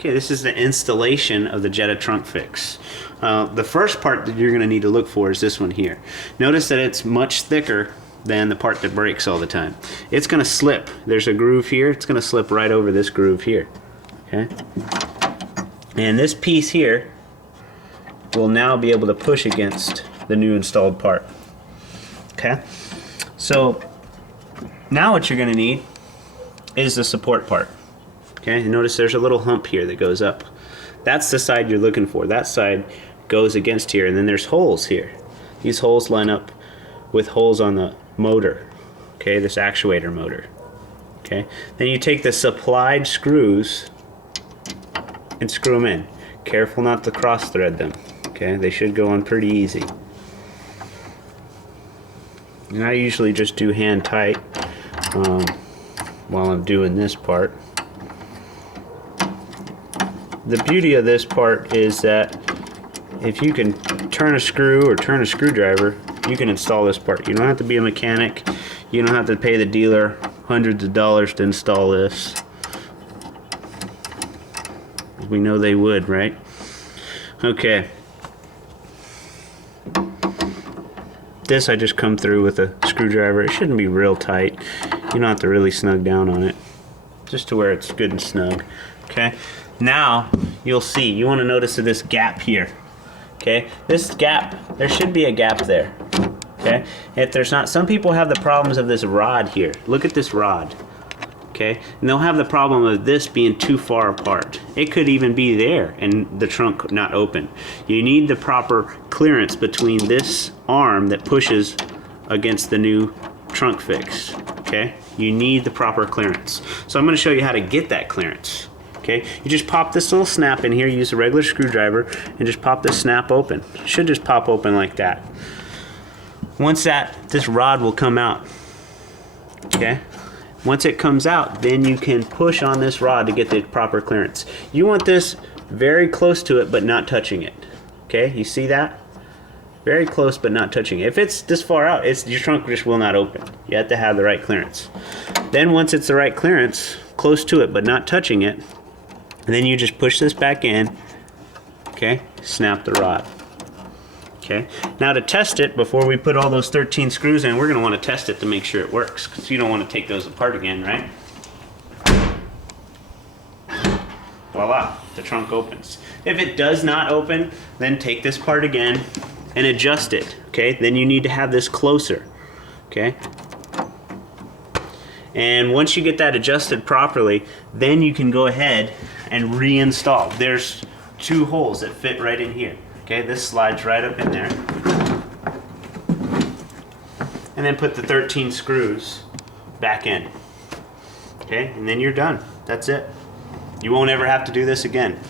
Okay, this is the installation of the Jetta Trunk Fix. The first part that you're going to need to look for is this one here. Notice that it's much thicker than the part that breaks all the time. It's going to slip. There's a groove here. It's going to slip right over this groove here. Okay? And this piece here will now be able to push against the new installed part. Okay? So now what you're going to need is the support part. Okay, and notice there's a little hump here that goes up. That's the side you're looking for. That side goes against here, and then there's holes here. These holes line up with holes on the motor. Okay, this actuator motor. Okay, then you take the supplied screws and screw them in. Careful not to cross thread them. Okay, they should go on pretty easy. And I usually just do hand tight while I'm doing this part. The beauty of this part is that if you can turn a screw or turn a screwdriver, you can install this part. You don't have to be a mechanic. You don't have to pay the dealer hundreds of dollars to install this. We know they would, right? Okay. This I just come through with a screwdriver. It shouldn't be real tight. You don't have to really snug down on it. Just to where it's good and snug. Okay. Now you'll see, you want to notice this gap here. Okay, this gap, there should be a gap there. Okay, if there's not, some people have the problems of this rod here. Look at this rod. Okay, and they'll have the problem of this being too far apart. It could even be there and the trunk not open. You need the proper clearance between this arm that pushes against the new trunk fix. Okay, you need the proper clearance. So I'm going to show you how to get that clearance. Okay, you just pop this little snap in here, use a regular screwdriver, and just pop this snap open. It should just pop open like that. Once this rod will come out. Okay, once it comes out, then you can push on this rod to get the proper clearance. You want this very close to it, but not touching it. Okay, you see that? Very close, but not touching it. If it's this far out, your trunk just will not open. You have to have the right clearance. Then once it's the right clearance, close to it, but not touching it, and then you just push this back in, okay, snap the rod. Okay, now to test it, before we put all those 13 screws in, we're going to want to test it to make sure it works, because you don't want to take those apart again, right? Voila, the trunk opens. If it does not open, then take this part again and adjust it, okay? Then you need to have this closer, okay? And once you get that adjusted properly, then you can go ahead and reinstall. There's two holes that fit right in here. Okay, this slides right up in there. And then put the 13 screws back in. Okay, and then you're done. That's it. You won't ever have to do this again.